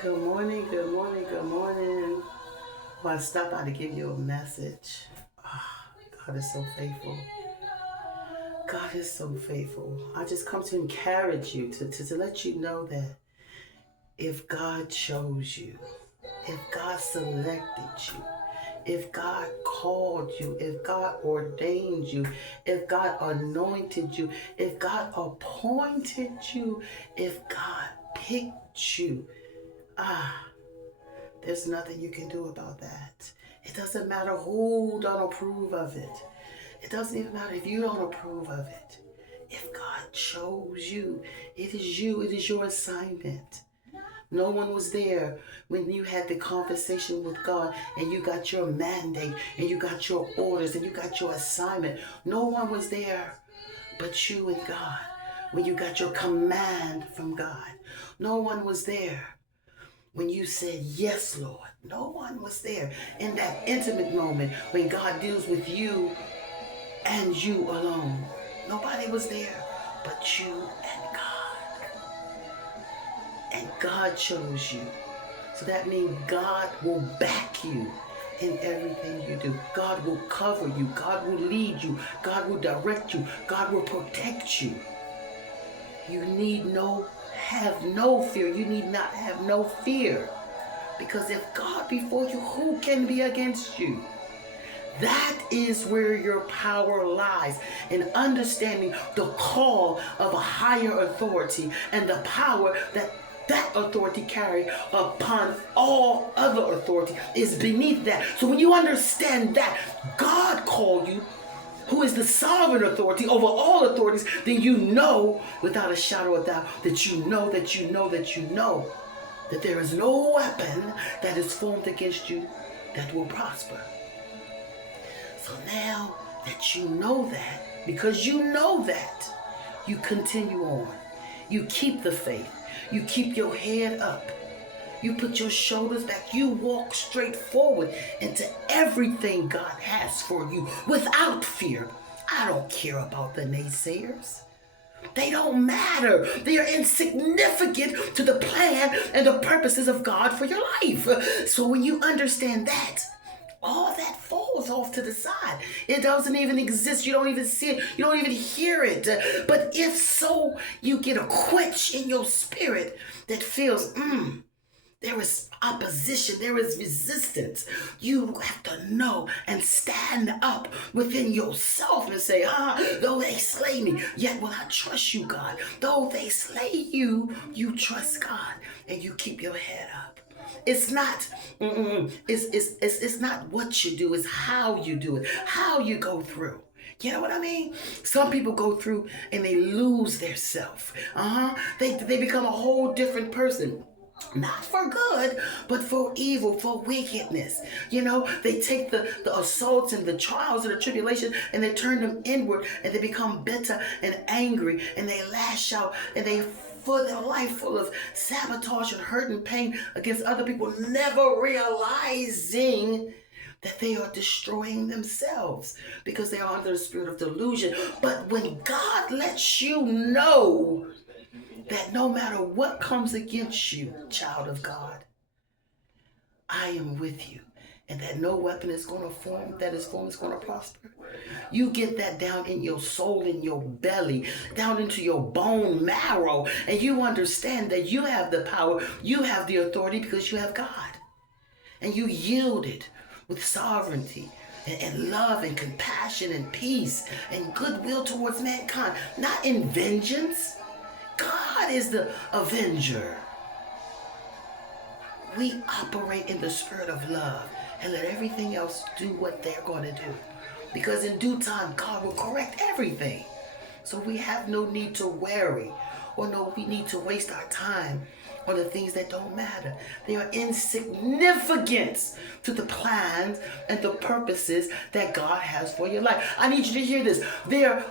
Good morning, good morning, good morning. Well, I stopped by to give you a message. God is so faithful. God is so faithful. I just come to encourage you, to let you know that if God chose you, if God selected you, if God called you, if God ordained you, if God anointed you, if God appointed you, if God picked you, ah, there's nothing you can do about that. It doesn't matter who don't approve of it. It doesn't even matter if you don't approve of it. If God chose you, it is you. It is your assignment. No one was there when you had the conversation with God and you got your mandate and you got your orders and you got your assignment. No one was there but you and God when you got your command from God. No one was there when you said, yes, Lord. No one was there in that intimate moment when God deals with you and you alone. Nobody was there but you and God. And God chose you. So that means God will back you in everything you do. God will cover you. God will lead you. God will direct you. God will protect you. You need have no fear. You need not have no fear. Because if God be for you, who can be against you? That is where your power lies, in understanding the call of a higher authority and the power that that authority carry upon all other authority is beneath that. So when you understand that God called you, who is the sovereign authority over all authorities, then you know without a shadow of doubt that you know that you know that you know that there is no weapon that is formed against you that will prosper. So now that you know that, because you know that, you continue on. You keep the faith. You keep your head up. You put your shoulders back. You walk straight forward into everything God has for you without fear. I don't care about the naysayers. They don't matter. They are insignificant to the plan and the purposes of God for your life. So when you understand that, all that falls off to the side. It doesn't even exist. You don't even see it. You don't even hear it. But if so, you get a quench in your spirit that feels, there is opposition, there is resistance. You have to know and stand up within yourself and say, though they slay me, yet will I trust you, God. Though they slay you, you trust God and you keep your head up. It's not, it's not what you do, it's how you do it, how you go through. You know what I mean? Some people go through and they lose their self. They become a whole different person. Not for good, but for evil, for wickedness. You know, they take the assaults and the trials and the tribulation and they turn them inward and they become bitter and angry and they lash out and they for their life full of sabotage and hurt and pain against other people, never realizing that they are destroying themselves because they are under the spirit of delusion. But when God lets you know that no matter what comes against you, child of God, I am with you. And that no weapon is going to form, that is formed is going to prosper. You get that down in your soul, in your belly, down into your bone marrow. And you understand that you have the power, you have the authority because you have God. And you yield it with sovereignty and love and compassion and peace and goodwill towards mankind, not in vengeance. God is the avenger. We operate in the spirit of love and let everything else do what they're going to do. Because in due time, God will correct everything. So we have no need to worry or no we need to waste our time on the things that don't matter. They are insignificant to the plans and the purposes that God has for your life. I need you to hear this. They're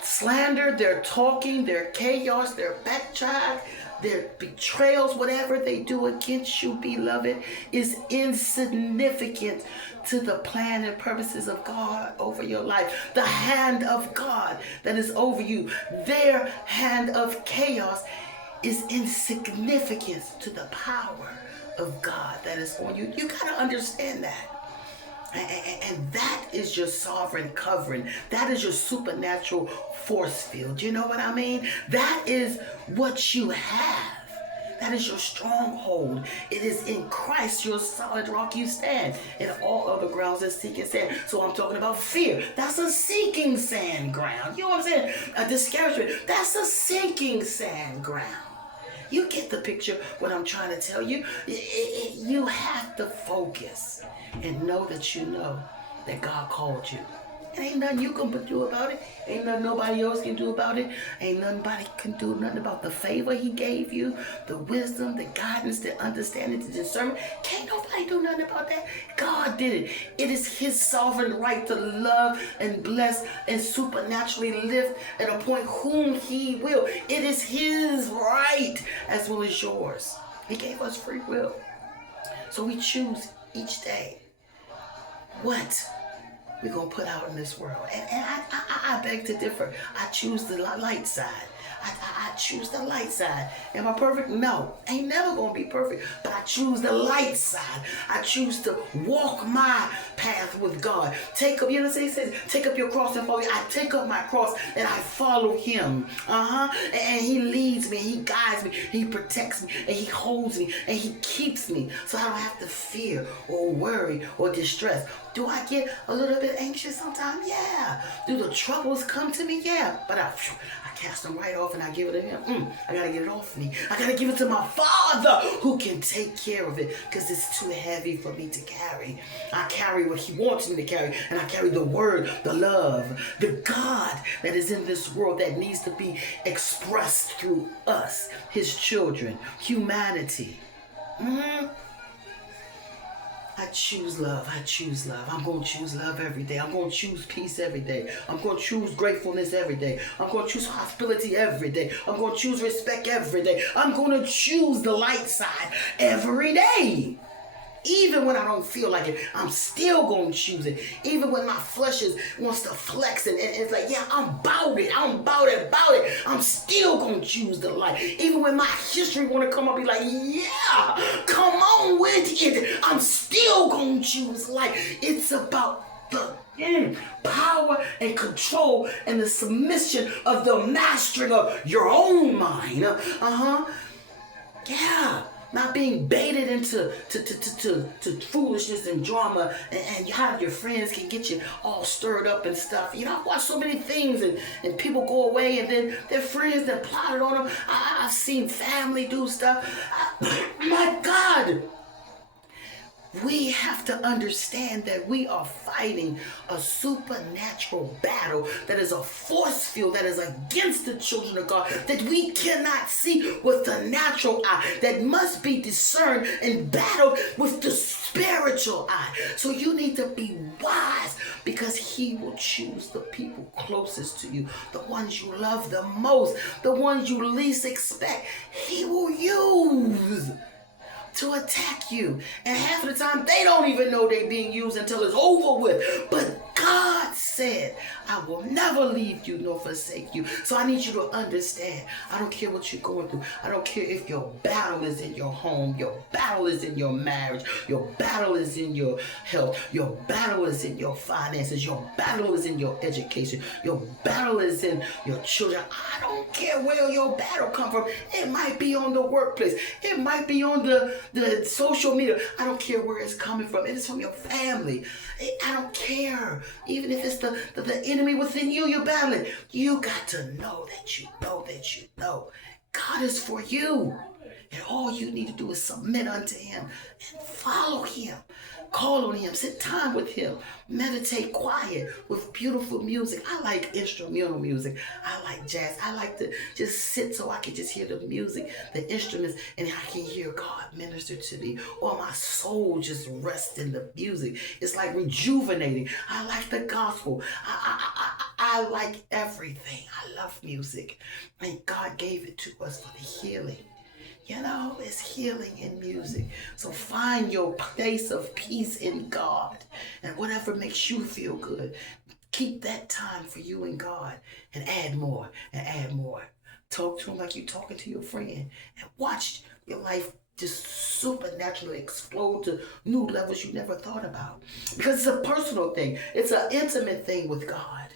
slander, their talking, their chaos, their backtrack, their betrayals, whatever they do against you, beloved, is insignificant to the plan and purposes of God over your life. The hand of God that is over you, their hand of chaos is insignificant to the power of God that is on you. You got to understand that. And that is your sovereign covering. That is your supernatural force field. You know what I mean? That is what you have. That is your stronghold. It is in Christ, your solid rock you stand. And all other grounds are seeking sand. So I'm talking about fear. That's a sinking sand ground. You know what I'm saying? A discouragement. That's a sinking sand ground. You get the picture, what I'm trying to tell you. You have to focus and know that God called you. And ain't nothing you can do about it. Ain't nothing nobody else can do about it. Ain't nobody can do nothing about the favor he gave you, the wisdom, the guidance, the understanding, the discernment. Can't nobody do nothing about that. God did it. It is his sovereign right to love and bless and supernaturally lift and appoint whom he will. It is his right as well as yours. He gave us free will. So we choose each day what we're going to put out in this world. And I beg to differ. I choose the light side. I choose the light side. Am I perfect? No. Ain't never going to be perfect. But I choose the light side. I choose to walk my path with God. Take up, you know what he says? Take up your cross and follow me. I take up my cross and I follow him. And he leads me. He guides me. He protects me. And he holds me. And he keeps me. So I don't have to fear or worry or distress. Do I get a little bit anxious sometimes? Yeah. Do the troubles come to me? Yeah. But I cast them right off and I give it to him. I got to get it off me. I got to give it to my Father who can take care of it because it's too heavy for me to carry. I carry what he wants me to carry, and I carry the word, the love, the God that is in this world that needs to be expressed through us, his children, humanity. I choose love. I choose love. I'm going to choose love every day. I'm going to choose peace every day. I'm going to choose gratefulness every day. I'm going to choose hospitality every day. I'm going to choose respect every day. I'm going to choose the light side every day. Even when I don't feel like it, I'm still going to choose it. Even when my flesh wants to flex and it's like, yeah, I'm about it. I'm still going to choose the light. Even when my history want to come up, be like, yeah, come on with it. I'm still going to choose light. It's about the power and control and the submission of the mastering of your own mind. Yeah. Not being baited into to foolishness and drama and how your friends can get you all stirred up and stuff. You know, I've watched so many things and people go away and then their friends that plotted on them. I've seen family do stuff. My God. We have to understand that we are fighting a supernatural battle that is a force field that is against the children of God that we cannot see with the natural eye, that must be discerned and battled with the spiritual eye. So you need to be wise because he will choose the people closest to you, the ones you love the most, the ones you least expect. He will use to attack you. And half of the time, they don't even know they're being used until it's over with. But God said, I will never leave you nor forsake you. So I need you to understand. I don't care what you're going through. I don't care if your battle is in your home, your battle is in your marriage, your battle is in your health, your battle is in your finances, your battle is in your education, your battle is in your children. I don't care where your battle come from. It might be on the workplace. It might be on the social media. I don't care where it's coming from. It is from your family. I don't care. Even if it's the enemy within you you're battling. You got to know that you know that you know. God is for you. And all you need to do is submit unto him and follow him. Call on him. Sit time with him. Meditate quiet with beautiful music. I like instrumental music. I like jazz. I like to just sit so I can just hear the music, the instruments, and I can hear God minister to me. Or my soul just rests in the music. It's like rejuvenating. I like the gospel. I like everything. I love music. And God gave it to us for the healing. You know, it's healing in music. So find your place of peace in God. And whatever makes you feel good, keep that time for you and God and add more and add more. Talk to him like you're talking to your friend, and watch your life just supernaturally explode to new levels you never thought about. Because it's a personal thing. It's an intimate thing with God.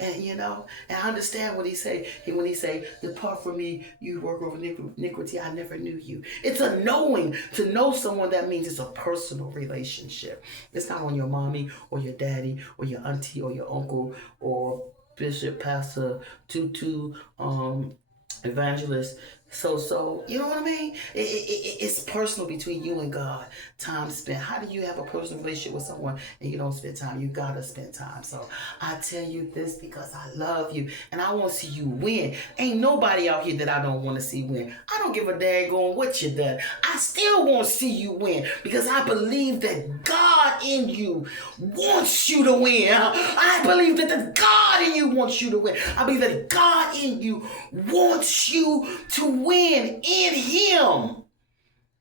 And and I understand what he say. When he say, "Depart from me, you worker of iniquity, I never knew you." It's a knowing. To know someone, that means it's a personal relationship. It's not on your mommy or your daddy or your auntie or your uncle or bishop, pastor, tutu, evangelist. So you know what I mean? It's personal between you and God. Time spent. How do you have a personal relationship with someone and you don't spend time? You gotta spend time. So I tell you this because I love you and I want to see you win. Ain't nobody out here that I don't want to see win. I don't give a daggone what you done. I still want to see you win because I believe that God in you wants you to win. I believe that the God in you wants you to win. I believe that God in you wants you to win in him.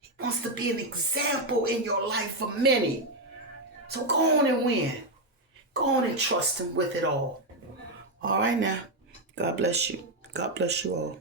He wants to be an example in your life for many. So go on and win. Go on and trust him with it all. All right now. God bless you. God bless you all.